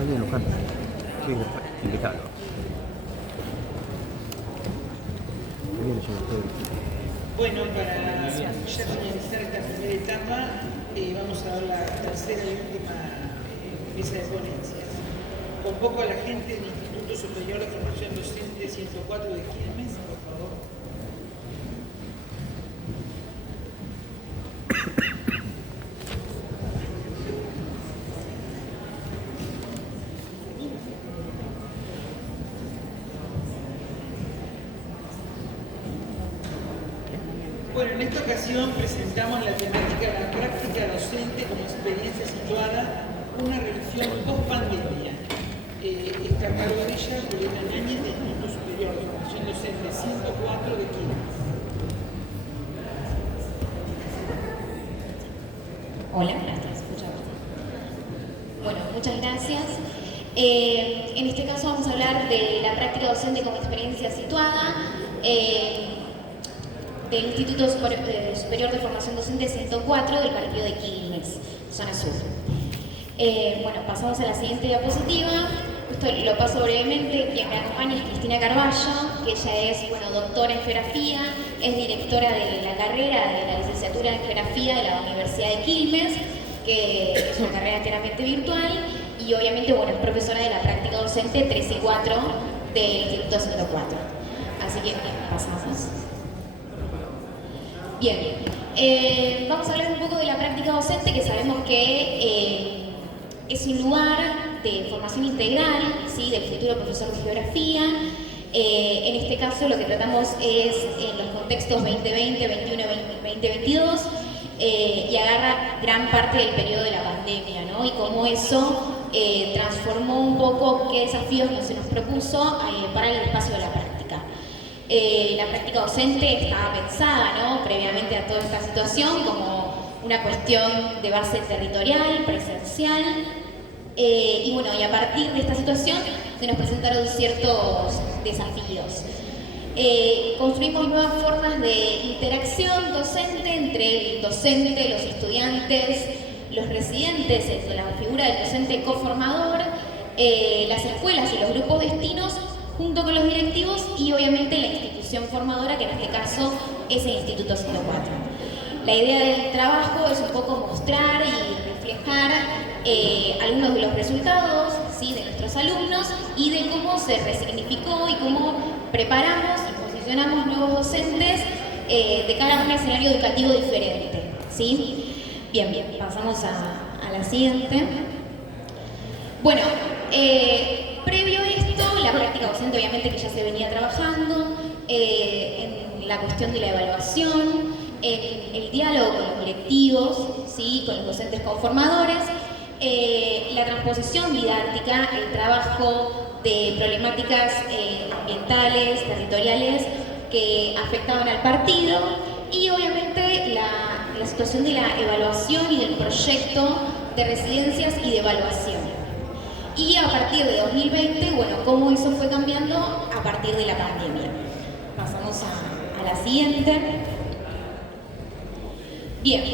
Daniel Luján. Sí, invitado. Bueno, para ya finalizar esta primera etapa, vamos a ver la tercera y última mesa de ponencias. Convoco a la gente del Instituto Superior de Formación Docente 104 de Quilmes, por favor. Bueno, en esta ocasión presentamos la temática de la práctica docente como experiencia situada, una revisión post-pandemia. Está a cargo de ella Julieta Náñez del Instituto Superior de Formación Docente 104 de Quilmes. Hola, gracias. Bueno, muchas gracias. En este caso vamos a hablar de la práctica docente como experiencia situada. Del Instituto Superior de Formación Docente 104 del partido de Quilmes, zona sur. Bueno, pasamos a la siguiente diapositiva. Esto lo paso brevemente. Quien me acompaña es Cristina Carballo, que ella es, doctora en geografía, es directora de la carrera de la licenciatura en geografía de la Universidad de Quilmes, que es una carrera enteramente virtual, y obviamente, es profesora de la práctica docente 3 y 4 del Instituto 104. Así que, pasamos. Bien, vamos a hablar un poco de la práctica docente, que sabemos que es un lugar de formación integral, ¿sí?, del futuro profesor de geografía. En este caso lo que tratamos es en los contextos 2020, 2021, 2022, y agarra gran parte del periodo de la pandemia, ¿no? Y cómo eso transformó un poco qué desafíos se nos propuso para el espacio de la práctica. La práctica docente estaba pensada, ¿no?, previamente a toda esta situación como una cuestión de base territorial, presencial, y a partir de esta situación se nos presentaron ciertos desafíos. Construimos nuevas formas de interacción docente entre el docente, los estudiantes, los residentes, entre la figura del docente coformador, las escuelas y los grupos destinos, junto con los directivos y obviamente la institución formadora, que en este caso es el Instituto 104. La idea del trabajo es un poco mostrar y reflejar algunos de los resultados, ¿sí?, de nuestros alumnos, y de cómo se resignificó y cómo preparamos y posicionamos nuevos docentes de cara a un escenario educativo diferente, ¿sí? Bien, pasamos a la siguiente. Bueno, previo a esto, la práctica docente obviamente que ya se venía trabajando en la cuestión de la evaluación, en el diálogo con los directivos, ¿sí?, con los docentes conformadores, la transposición didáctica, el trabajo de problemáticas ambientales, territoriales que afectaban al partido, y obviamente la situación de la evaluación y del proyecto de residencias y de evaluación. Y a partir de 2020, cómo eso fue cambiando a partir de la pandemia. Pasamos a la siguiente. Bien,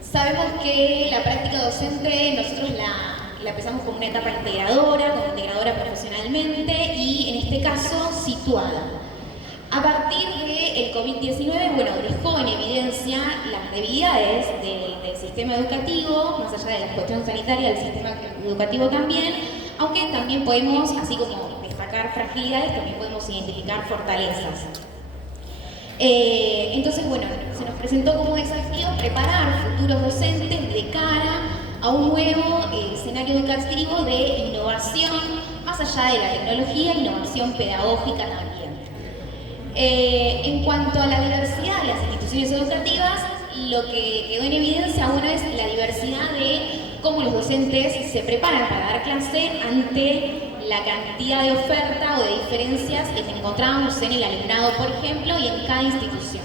sabemos que la práctica docente nosotros la empezamos como una etapa integradora, profesionalmente, y en este caso situada. A partir del COVID-19, dejó en evidencia las debilidades del sistema educativo, más allá de la cuestión sanitaria del sistema educativo también, aunque también podemos, así como destacar fragilidades, también podemos identificar fortalezas. Entonces, se nos presentó como desafío preparar futuros docentes de cara a un nuevo escenario educativo de innovación, más allá de la tecnología, innovación pedagógica también. En cuanto a la diversidad de las instituciones educativas, lo que quedó en evidencia es la diversidad de cómo los docentes se preparan para dar clase ante la cantidad de oferta o de diferencias que encontramos en el alumnado, por ejemplo, y en cada institución.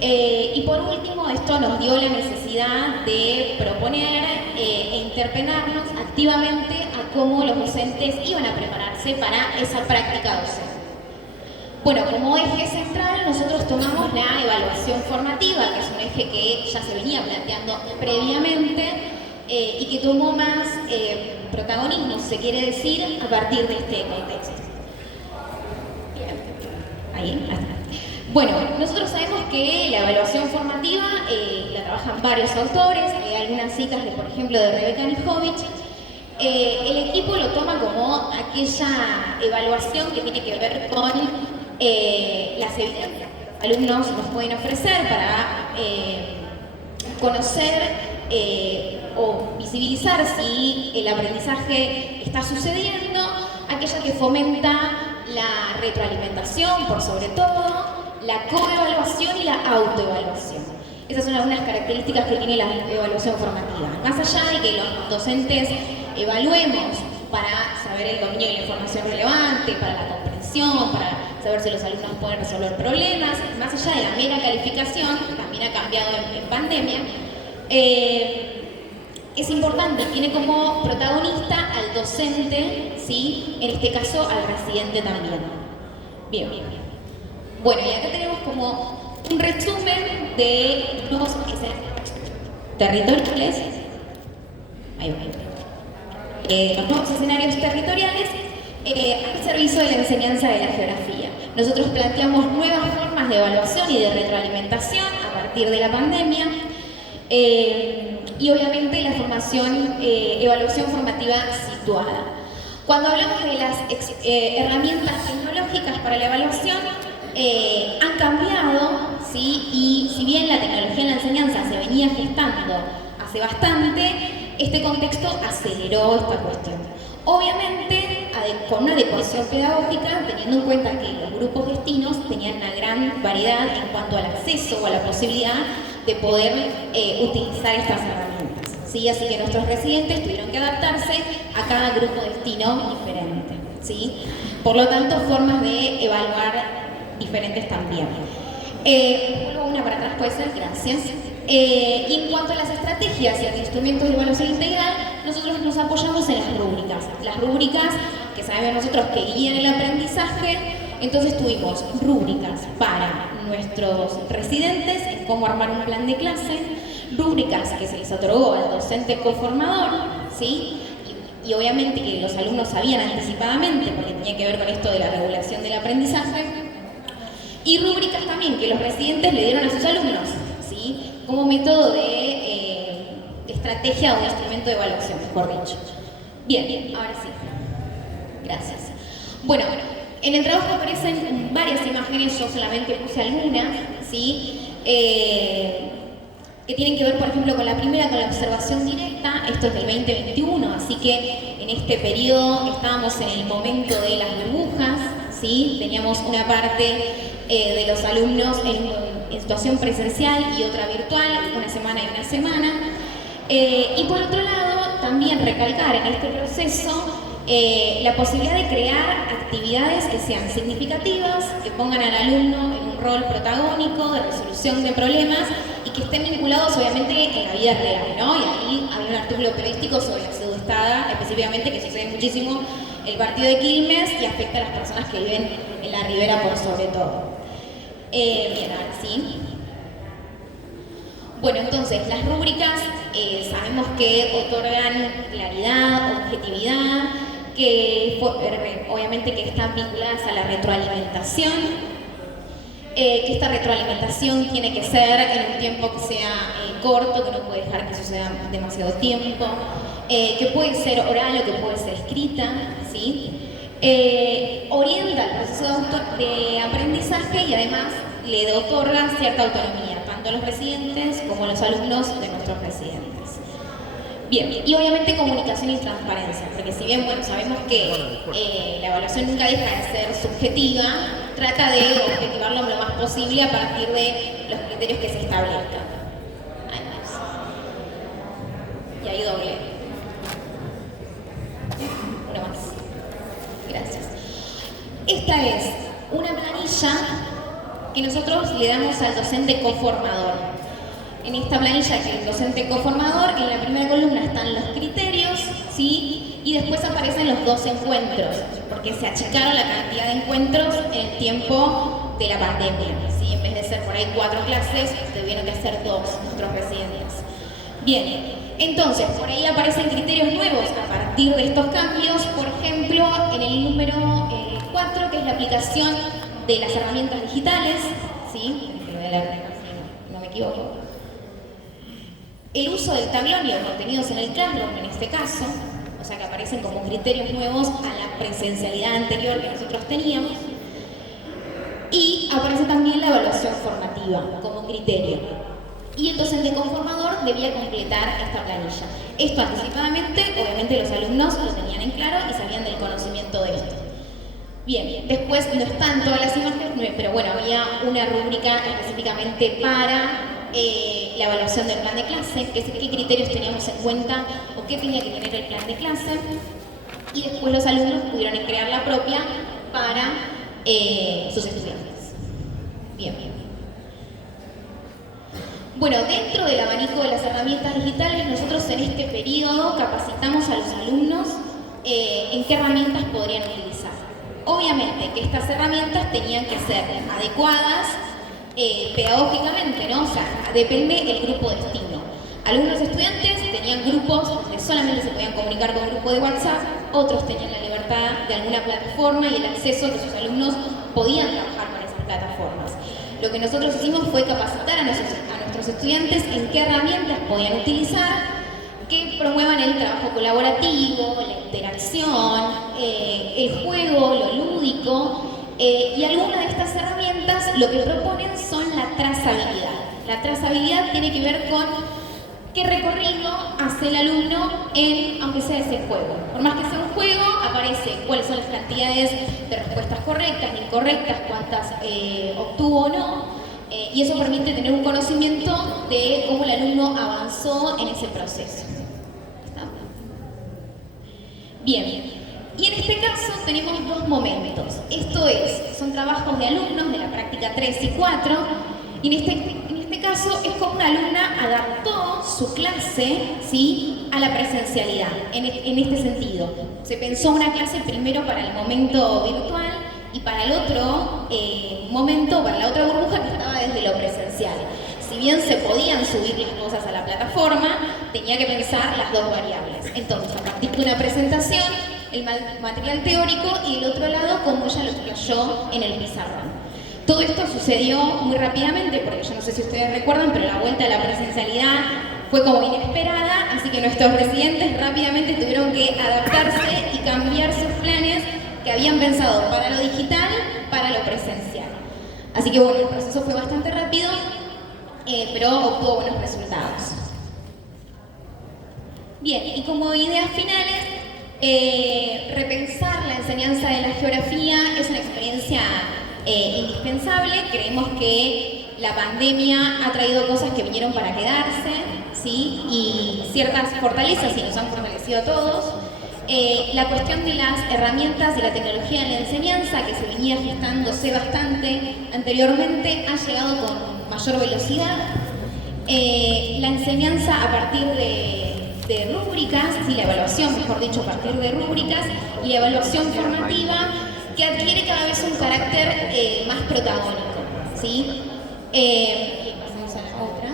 Y por último, esto nos dio la necesidad de proponer e interpelarnos activamente a cómo los docentes iban a prepararse para esa práctica docente. Como eje central nosotros tomamos la evaluación formativa, que es un eje que ya se venía planteando previamente, y que tomó más protagonismo, se quiere decir, a partir de este contexto. Bien, ahí está. Bueno, nosotros sabemos que la evaluación formativa la trabajan varios autores, hay algunas citas, por ejemplo, de Rebeca Nijovic. El equipo lo toma como aquella evaluación que tiene que ver con las evidencias que los alumnos nos pueden ofrecer para conocer o visibilizar si el aprendizaje está sucediendo, aquella que fomenta la retroalimentación, por sobre todo, la coevaluación y la autoevaluación. Esas son algunas características que tiene la evaluación formativa. Más allá de que los docentes evaluemos para saber el dominio de la información relevante, para la comprensión, para saber si los alumnos pueden resolver problemas, más allá de la mera calificación, que también ha cambiado en pandemia, es importante, tiene como protagonista al docente, ¿sí? En este caso al residente también. Bien, bien, bien. Bueno, y acá tenemos como un resumen de los territoriales. Ahí va. Los nuevos escenarios territoriales al servicio de la enseñanza de la geografía. Nosotros planteamos nuevas formas de evaluación y de retroalimentación a partir de la pandemia. Y obviamente la evaluación formativa situada. Cuando hablamos de las herramientas tecnológicas para la evaluación, han cambiado, ¿sí? Y si bien la tecnología en la enseñanza se venía gestando hace bastante, este contexto aceleró esta cuestión. Obviamente, con una adecuación pedagógica, teniendo en cuenta que los grupos destinos tenían una gran variedad en cuanto al acceso o a la posibilidad de poder utilizar estas herramientas, ¿sí? Así que nuestros residentes tuvieron que adaptarse a cada grupo destino diferente, ¿sí? Por lo tanto, formas de evaluar diferentes también. Vuelvo una para atrás, puede ser, gracias. Y en cuanto a las estrategias y a los instrumentos de evaluación integral, nosotros nos apoyamos en las rúbricas. Las rúbricas que sabemos nosotros que guían el aprendizaje, entonces tuvimos rúbricas para nuestros residentes en cómo armar un plan de clase, rúbricas que se les otorgó al docente coformador, ¿sí? Y obviamente que los alumnos sabían anticipadamente, porque tenía que ver con esto de la regulación del aprendizaje, y rúbricas también que los residentes le dieron a sus alumnos, ¿sí? Como método de estrategia o de instrumento de evaluación, mejor dicho. Bien, ahora sí. Gracias. Bueno, en el trabajo aparecen varias imágenes, yo solamente puse algunas, ¿sí? Que tienen que ver, por ejemplo, con la primera, con la observación directa. Esto es del 2021, así que en este periodo estábamos en el momento de las burbujas, ¿sí? Teníamos una parte de los alumnos en situación presencial y otra virtual, una semana y una semana. Y por otro lado, también recalcar en este proceso la posibilidad de crear actividades que sean significativas, que pongan al alumno en un rol protagónico de resolución de problemas y que estén vinculados obviamente en la vida real, ¿no? Y ahí había un artículo periodístico sobre la pseudoestada, específicamente, que sucede muchísimo el partido de Quilmes y afecta a las personas que viven en la ribera por sobre todo. Bien, ahora sí. Bueno, entonces, las rúbricas sabemos que otorgan claridad, objetividad, que obviamente que están vinculadas a la retroalimentación, que esta retroalimentación tiene que ser en un tiempo que sea corto, que no puede dejar que suceda demasiado tiempo, que puede ser oral o que puede ser escrita, ¿sí? Orienta el proceso de aprendizaje y además le otorga cierta autonomía, tanto a los residentes como a los alumnos de nuestros residentes. Bien, y obviamente comunicación y transparencia, porque si bien, bueno, sabemos que la evaluación nunca deja de ser subjetiva, trata de objetivarlo lo más posible a partir de los criterios que se establezcan. Y ahí doble. Uno más. Gracias. Esta es una planilla que nosotros le damos al docente coformador. En esta planilla que es el docente coformador, en la primera columna están los criterios, ¿sí? Y después aparecen los 2 encuentros, porque se achicaron la cantidad de encuentros en el tiempo de la pandemia, ¿sí? En vez de ser por ahí 4 clases, tuvieron que hacer 2 nuestros residentes. Bien, Entonces, por ahí aparecen criterios nuevos a partir de estos cambios, por ejemplo, en el número 4, que es la aplicación de las herramientas digitales, ¿sí? Lo voy a leer, si no me equivoco. El uso del tablón y los contenidos en el Classroom, en este caso, o sea que aparecen como criterios nuevos a la presencialidad anterior que nosotros teníamos. Y aparece también la evaluación formativa como criterio. Y el docente conformador debía completar esta planilla. Esto anticipadamente, obviamente los alumnos lo tenían en claro y sabían del conocimiento de esto. Bien, después no están todas las imágenes, pero bueno, había una rúbrica específicamente para la evaluación del plan de clase, que es qué criterios teníamos en cuenta o qué tenía que tener el plan de clase. Y después los alumnos pudieron crear la propia para sus estudiantes. Bien. Bueno, dentro del abanico de las herramientas digitales, nosotros en este periodo capacitamos a los alumnos en qué herramientas podrían utilizar. Obviamente que estas herramientas tenían que ser adecuadas pedagógicamente, ¿no? O sea, depende del grupo destino. Algunos estudiantes tenían grupos donde solamente se podían comunicar con un grupo de WhatsApp, otros tenían la libertad de alguna plataforma y el acceso que sus alumnos podían trabajar con esas plataformas. Lo que nosotros hicimos fue capacitar a nuestros estudiantes en qué herramientas podían utilizar que promuevan el trabajo colaborativo, la interacción, el juego, lo lúdico, y algunas de estas herramientas lo que proponen son la trazabilidad. La trazabilidad tiene que ver con qué recorrido hace el alumno aunque sea ese juego. Por más que sea un juego, aparece cuáles son las cantidades de respuestas correctas, incorrectas, cuántas obtuvo o no, y eso permite tener un conocimiento de cómo el alumno avanzó en ese proceso. ¿Está? Bien. Y en este caso tenemos dos momentos. Esto son trabajos de alumnos de la práctica 3 y 4. Y en este caso es como una alumna adaptó su clase, ¿sí?, a la presencialidad, en este sentido. Se pensó una clase primero para el momento virtual y para el otro momento, para la otra burbuja que estaba desde lo presencial. Si bien se podían subir las cosas a la plataforma, tenía que pensar las dos variables. Entonces, a partir de una presentación, el material teórico y del otro lado, como ella lo explayó en el pizarrón. Todo esto sucedió muy rápidamente, porque yo no sé si ustedes recuerdan, pero la vuelta a la presencialidad fue como inesperada, así que nuestros residentes rápidamente tuvieron que adaptarse y cambiar sus planes que habían pensado para lo digital, para lo presencial. Así que bueno, el proceso fue bastante rápido, pero obtuvo buenos resultados. Bien, y como ideas finales, repensar la enseñanza de la geografía es una experiencia indispensable. Creemos que la pandemia ha traído cosas que vinieron para quedarse, ¿sí?, y ciertas fortalezas y nos han fortalecido a todos. La cuestión de las herramientas y la tecnología en la enseñanza, que se venía gestándose bastante anteriormente, ha llegado con mayor velocidad. La enseñanza a partir de rúbricas, sí, la evaluación, mejor dicho, a partir de rúbricas, y la evaluación formativa, que adquiere cada vez un carácter más protagónico, ¿sí? Pasamos a la otra.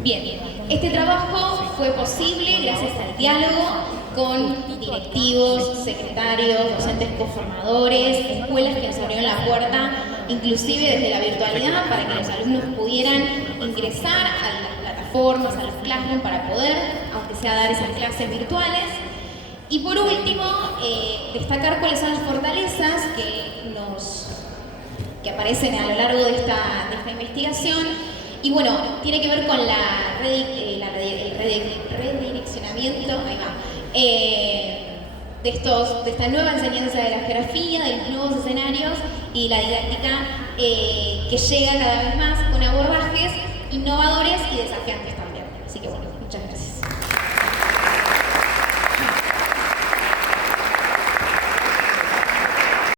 Bien, este trabajo fue posible gracias al diálogo con directivos, secretarios, docentes conformadores, escuelas que nos abrieron la puerta, inclusive desde la virtualidad, para que los alumnos pudieran ingresar a las plataformas, a los Classroom, para poder, aunque sea, dar esas clases virtuales. Y por último, destacar cuáles son las fortalezas que aparecen a lo largo de esta investigación. Y bueno, tiene que ver con el redireccionamiento, ahí va, de esta nueva enseñanza de la geografía, de los nuevos escenarios y la didáctica que llega cada vez más con abordajes innovadores y desafiantes también. Así que bueno, muchas gracias.